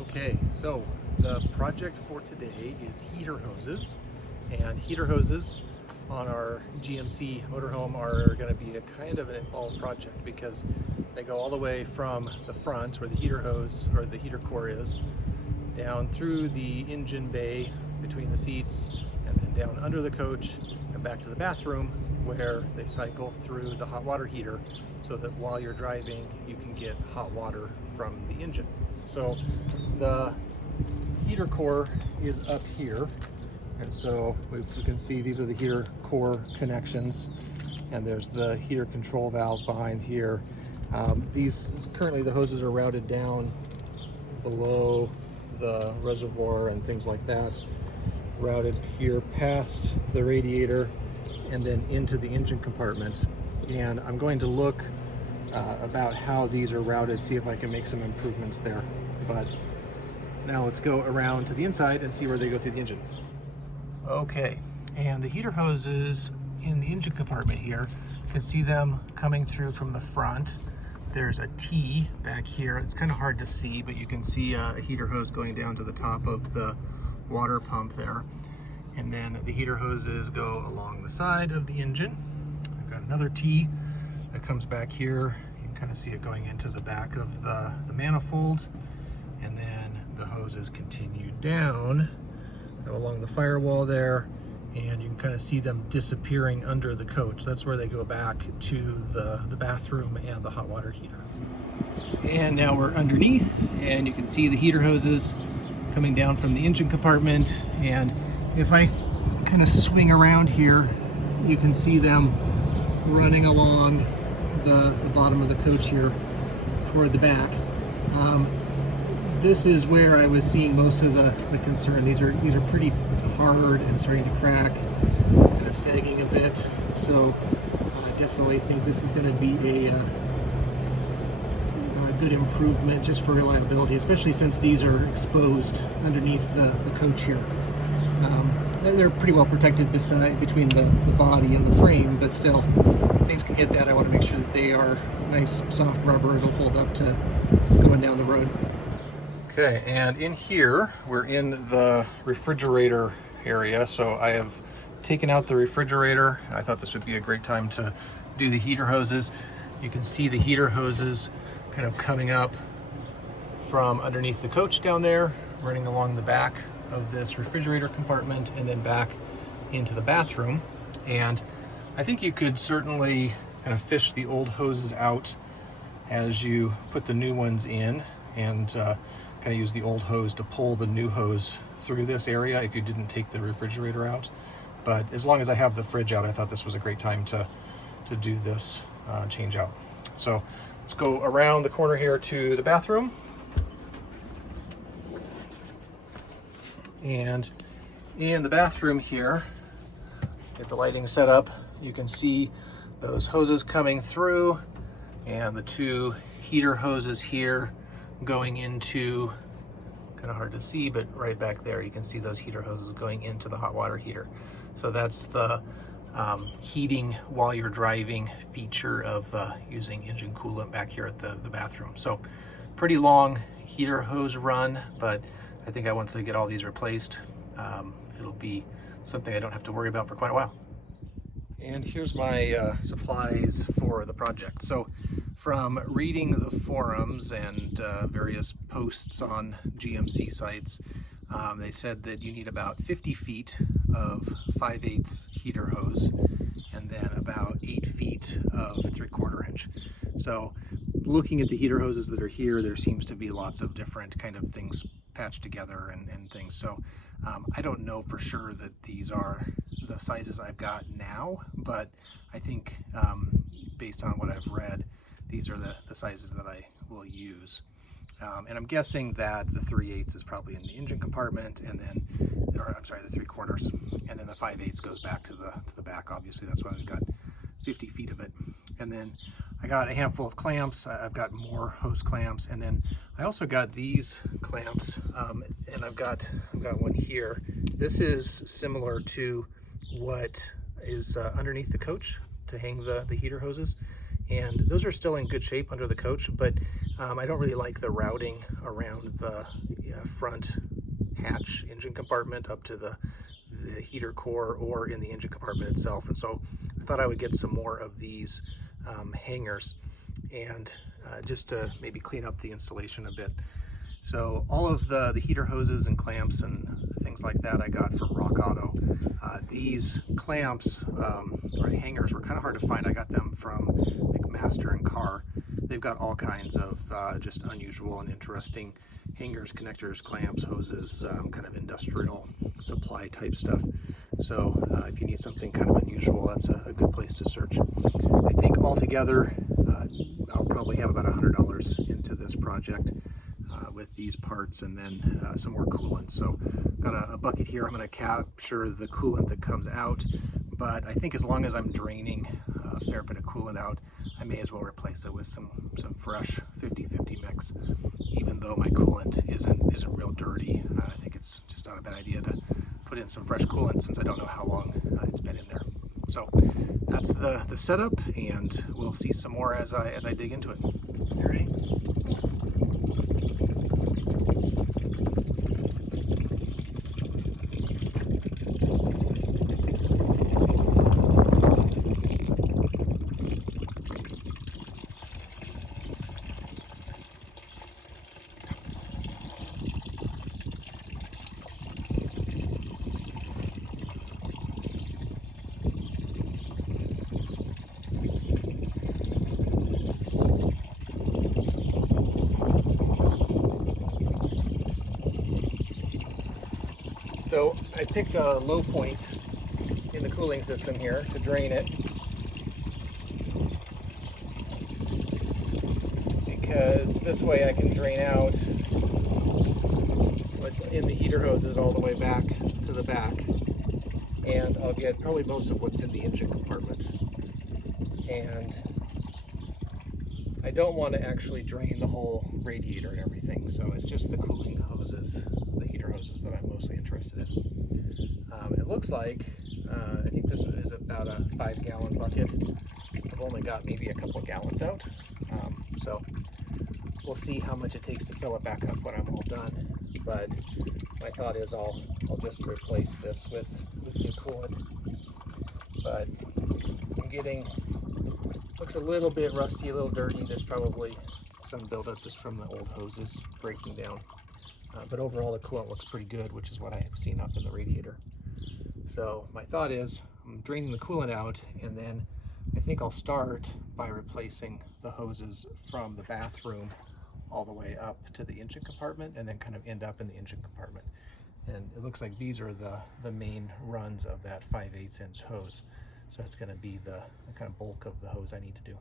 Okay, so the project for today is heater hoses, and heater hoses on our GMC Motorhome are going to be a kind of an involved project because they go all the way from the front where the heater hose or the heater core is, down through the engine bay between the seats, and then down under the coach and back to the bathroom where they cycle through the hot water heater so that while you're driving you can get hot water from the engine. So the heater core is up here, and so as you can see, these are the heater core connections, and there's the heater control valve behind here. Currently the hoses are routed down below the reservoir and things like that, routed here past the radiator and then into the engine compartment. And I'm going to look about how these are routed, see if I can make some improvements there. But now let's go around to the inside and see where they go through the engine. Okay, and the heater hoses in the engine compartment here, you can see them coming through from the front. There's a T back here. It's kind of hard to see, but you can see a heater hose going down to the top of the water pump there. And then the heater hoses go along the side of the engine. I've got another T that comes back here. You can kind of see it going into the back of the manifold. And then the hoses continue down, go along the firewall there, and you can kind of see them disappearing under the coach. That's where they go back to the bathroom and the hot water heater. And now we're underneath, and you can see the heater hoses coming down from the engine compartment. And if I kind of swing around here, you can see them running along the bottom of the coach here toward the back. This is where I was seeing most of the concern. These are pretty hard and starting to crack, kind of sagging a bit. So I definitely think this is going to be a good improvement just for reliability, especially since these are exposed underneath the coach here. They're pretty well protected between the body and the frame, but still, things can hit that. I want to make sure that they are nice, soft rubber. It'll hold up to going down the road. Okay, and in here, we're in the refrigerator area. So I have taken out the refrigerator. I thought this would be a great time to do the heater hoses. You can see the heater hoses kind of coming up from underneath the coach down there, running along the back of this refrigerator compartment and then back into the bathroom. And I think you could certainly kind of fish the old hoses out as you put the new ones in, and kind of use the old hose to pull the new hose through this area if you didn't take the refrigerator out. But as long as I have the fridge out, I thought this was a great time to do this change out. So let's go around the corner here to the bathroom. And in the bathroom here, get the lighting set up, you can see those hoses coming through and the two heater hoses here going into, kind of hard to see, but right back there you can see those heater hoses going into the hot water heater. So that's the heating while you're driving feature of using engine coolant back here at the bathroom. So pretty long heater hose run, but I think once I get all these replaced, it'll be something I don't have to worry about for quite a while. And here's my supplies for the project. So from reading the forums and various posts on GMC sites, they said that you need about 50 feet of 5/8 heater hose and then about 8 feet of 3/4 inch. So looking at the heater hoses that are here, there seems to be lots of different kind of things patched together and things. So I don't know for sure that these are the sizes I've got now, but I think based on what I've read, these are the sizes that I will use. And I'm guessing that the 3/8 is probably in the engine compartment, and then, or I'm sorry, the 3/4, and then the 5/8 goes back to the back. Obviously, that's why we've got 50 feet of it. And then I got a handful of clamps. I've got more hose clamps, and then I also got these clamps, and I've got one here. This is similar to what is underneath the coach to hang the heater hoses. And those are still in good shape under the coach, but I don't really like the routing around the the front hatch engine compartment up to the heater core or in the engine compartment itself. And so I thought I would get some more of these hangers and just to maybe clean up the installation a bit. So all of the heater hoses and clamps and things like that I got from Rock Auto. These clamps or hangers were kind of hard to find. I got them from McMaster and Carr. They've got all kinds of just unusual and interesting hangers, connectors, clamps, hoses, kind of industrial supply type stuff. So if you need something kind of unusual, that's a good place to search. I think altogether I'll probably have about $100 into this project with these parts and then some more coolant. So got a bucket here. I'm going to capture the coolant that comes out, but I think as long as I'm draining a fair bit of coolant out, I may as well replace it with some fresh 50-50 mix. Even though my coolant isn't real dirty, I think it's just not a bad idea to put in some fresh coolant since I don't know how long it's been in there. So that's the setup, and we'll see some more as I dig into it. You ready? So I picked a low point in the cooling system here to drain it, because this way I can drain out what's in the heater hoses all the way back to the back, and I'll get probably most of what's in the engine compartment. And I don't want to actually drain the whole radiator and everything, so it's just the cooling hoses, the heater hoses, that I'm mostly interested in. It looks like, I think this is about a 5-gallon bucket. I've only got maybe a couple gallons out, so we'll see how much it takes to fill it back up when I'm all done. But my thought is I'll just replace this with new coolant. But I'm getting, looks a little bit rusty, a little dirty. There's probably some buildup just from the old hoses breaking down. But overall the coolant looks pretty good, which is what I've seen up in the radiator. So my thought is I'm draining the coolant out, and then I think I'll start by replacing the hoses from the bathroom all the way up to the engine compartment, and then kind of end up in the engine compartment. And it looks like these are the main runs of that 5/8 inch hose. So it's going to be the kind of bulk of the hose I need to do.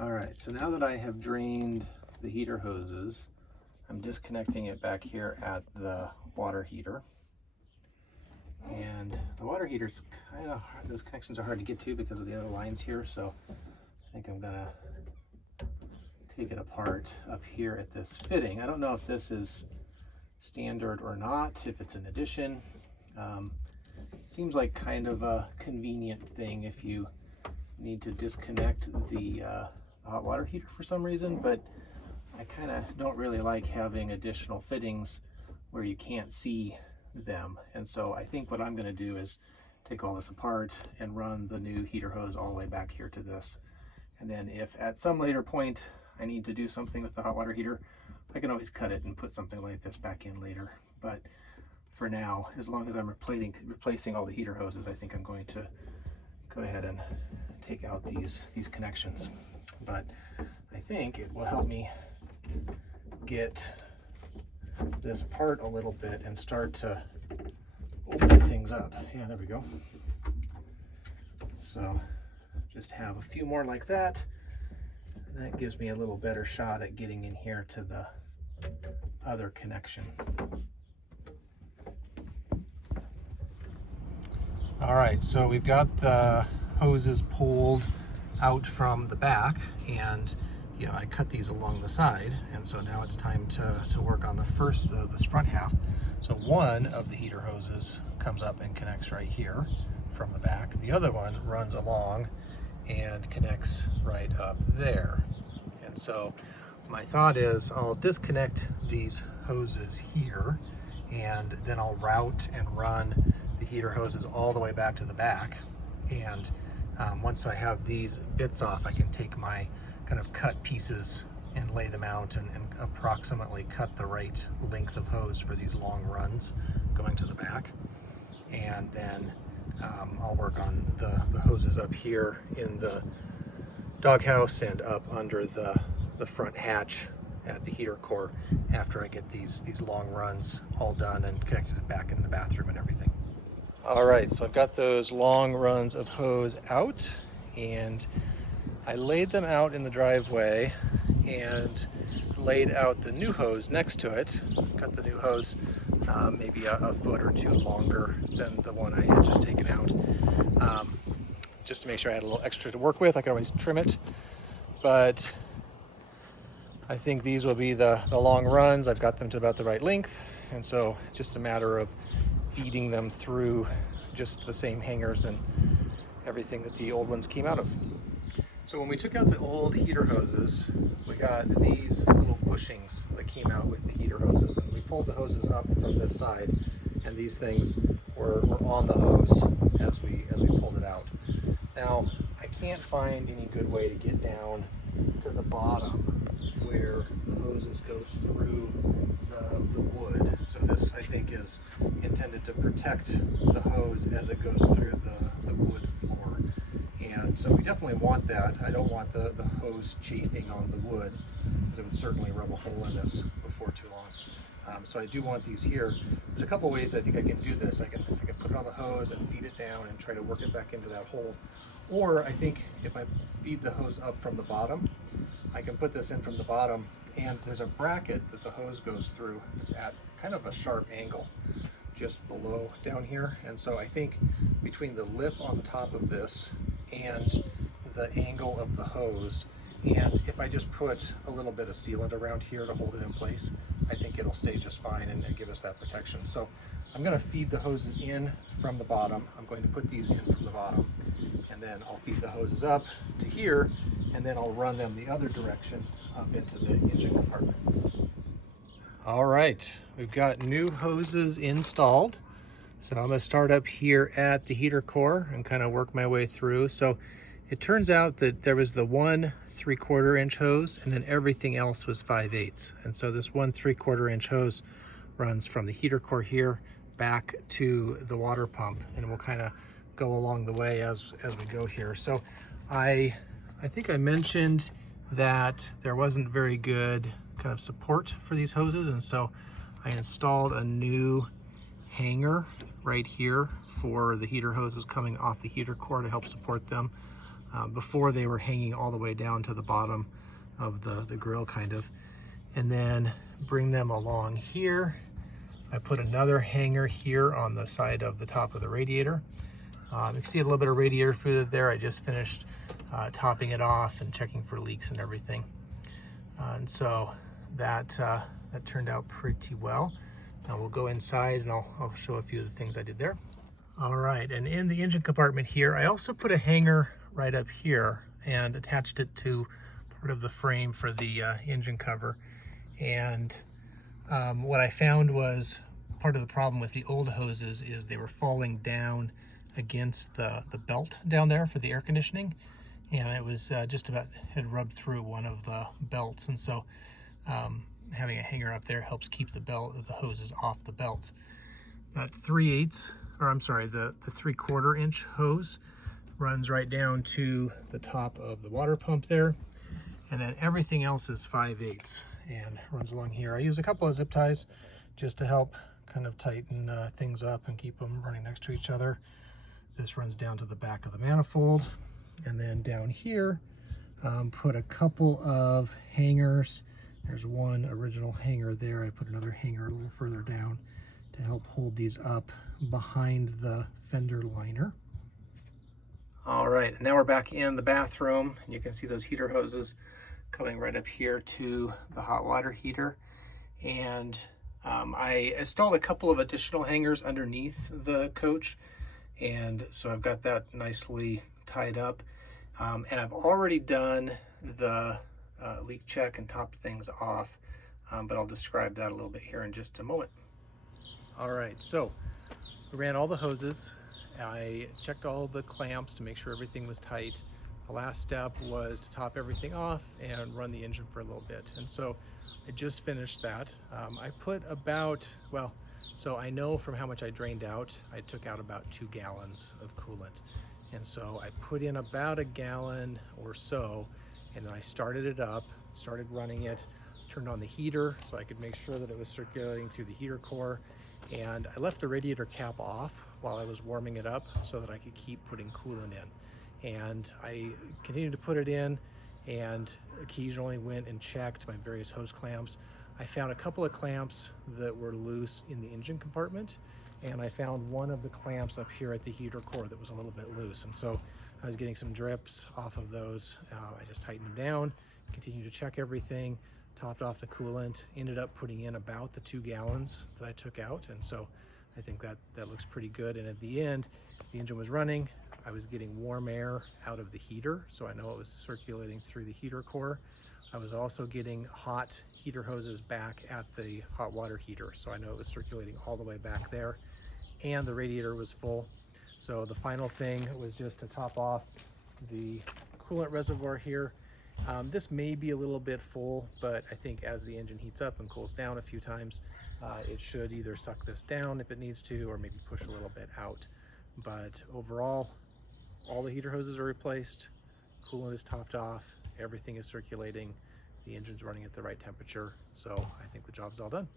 All right, so now that I have drained the heater hoses, I'm disconnecting it back here at the water heater. And the water heater's kind of hard, those connections are hard to get to because of the other lines here, so I think I'm gonna take it apart up here at this fitting. I don't know if this is standard or not, if it's an addition. Seems like kind of a convenient thing if you need to disconnect the hot water heater for some reason, but I kind of don't really like having additional fittings where you can't see them. And so I think what I'm going to do is take all this apart and run the new heater hose all the way back here to this. And then if at some later point I need to do something with the hot water heater, I can always cut it and put something like this back in later. But for now, as long as I'm replacing all the heater hoses, I think I'm going to go ahead and take out these connections. But I think it will help me get this apart a little bit and start to open things up. Yeah, there we go. So just have a few more like that. And that gives me a little better shot at getting in here to the other connection. All right, so we've got the hoses pulled out from the back, and you know, I cut these along the side, and so now it's time to work on this front half. So one of the heater hoses comes up and connects right here from the back. The other one runs along and connects right up there. And so my thought is I'll disconnect these hoses here, and then I'll route and run the heater hoses all the way back to the back. And once I have these bits off, I can take my kind of cut pieces and lay them out and approximately cut the right length of hose for these long runs going to the back. And then I'll work on the hoses up here in the doghouse and up under the front hatch at the heater core after I get these long runs all done and connected back in the bathroom and everything. All right, so I've got those long runs of hose out, and I laid them out in the driveway and laid out the new hose next to it. Cut the new hose maybe a foot or two longer than the one I had just taken out, just to make sure I had a little extra to work with. I could always trim it, but I think these will be the long runs. I've got them to about the right length, and so it's just a matter of feeding them through just the same hangers and everything that the old ones came out of. So when we took out the old heater hoses, we got these little bushings that came out with the heater hoses, and we pulled the hoses up from this side, and these things were on the hose as we pulled it out. Now, I can't find any good way to get down to the bottom where the hoses go through the wood. So this, I think, is intended to protect the hose as it goes through the wood floor. And so we definitely want that. I don't want the hose chafing on the wood, because it would certainly rub a hole in this before too long. So I do want these here. There's a couple ways I think I can do this. I can put it on the hose and feed it down and try to work it back into that hole. Or I think if I feed the hose up from the bottom, I can put this in from the bottom, and there's a bracket that the hose goes through. It's at kind of a sharp angle just below down here. And so I think between the lip on the top of this and the angle of the hose, and if I just put a little bit of sealant around here to hold it in place, I think it'll stay just fine and give us that protection. So I'm going to feed the hoses in from the bottom. I'm going to put these in from the bottom, and then I'll feed the hoses up to here, and then I'll run them the other direction up into the engine compartment. All right, we've got new hoses installed. So I'm going to start up here at the heater core and kind of work my way through. So it turns out that there was the 1 3/4 inch hose, and then everything else was 5/8. And so this 1 3/4 inch hose runs from the heater core here back to the water pump, and we'll kind of go along the way as we go here. So I think I mentioned that there wasn't very good kind of support for these hoses, and so I installed a new hanger right here for the heater hoses coming off the heater core to help support them. Before, they were hanging all the way down to the bottom of the grill kind of, and then bring them along here. I put another hanger here on the side of the top of the radiator. You can see a little bit of radiator fluid there. I just finished topping it off and checking for leaks and everything. And so that turned out pretty well. Now we'll go inside and I'll show a few of the things I did there. All right, and in the engine compartment here, I also put a hanger right up here and attached it to part of the frame for the engine cover. And what I found was part of the problem with the old hoses is they were falling down against the belt down there for the air conditioning, and it was just about had rubbed through one of the belts. And so having a hanger up there helps keep the hoses off the belts. That the 3/4 inch hose runs right down to the top of the water pump there, and then everything else is 5/8 and runs along here. I use a couple of zip ties just to help kind of tighten things up and keep them running next to each other. This runs down to the back of the manifold, and then down here put a couple of hangers. There's one original hanger there. I put another hanger a little further down to help hold these up behind the fender liner. All right, now we're back in the bathroom, and you can see those heater hoses coming right up here to the hot water heater. And I installed a couple of additional hangers underneath the coach, and so I've got that nicely tied up. And I've already done the leak check and topped things off but I'll describe that a little bit here in just a moment. All right, so we ran all the hoses. I checked all the clamps to make sure everything was tight. The last step was to top everything off and run the engine for a little bit. And so I just finished that. I put about, well, so I know from how much I drained out, I took out about 2 gallons of coolant. And so I put in about a gallon or so, and then I started it up, started running it, turned on the heater so I could make sure that it was circulating through the heater core. And I left the radiator cap off while I was warming it up so that I could keep putting coolant in. And I continued to put it in and occasionally went and checked my various hose clamps. I found a couple of clamps that were loose in the engine compartment, and I found one of the clamps up here at the heater core that was a little bit loose. And so I was getting some drips off of those. I just tightened them down, continued to check everything, topped off the coolant, ended up putting in about the 2 gallons that I took out. And so I think that looks pretty good. And at the end, the engine was running. I was getting warm air out of the heater, so I know it was circulating through the heater core. I was also getting hot heater hoses back at the hot water heater, so I know it was circulating all the way back there. And the radiator was full. So the final thing was just to top off the coolant reservoir here. This may be a little bit full, but I think as the engine heats up and cools down a few times, it should either suck this down if it needs to, or maybe push a little bit out. But overall, all the heater hoses are replaced, coolant is topped off, everything is circulating, the engine's running at the right temperature, so I think the job's all done.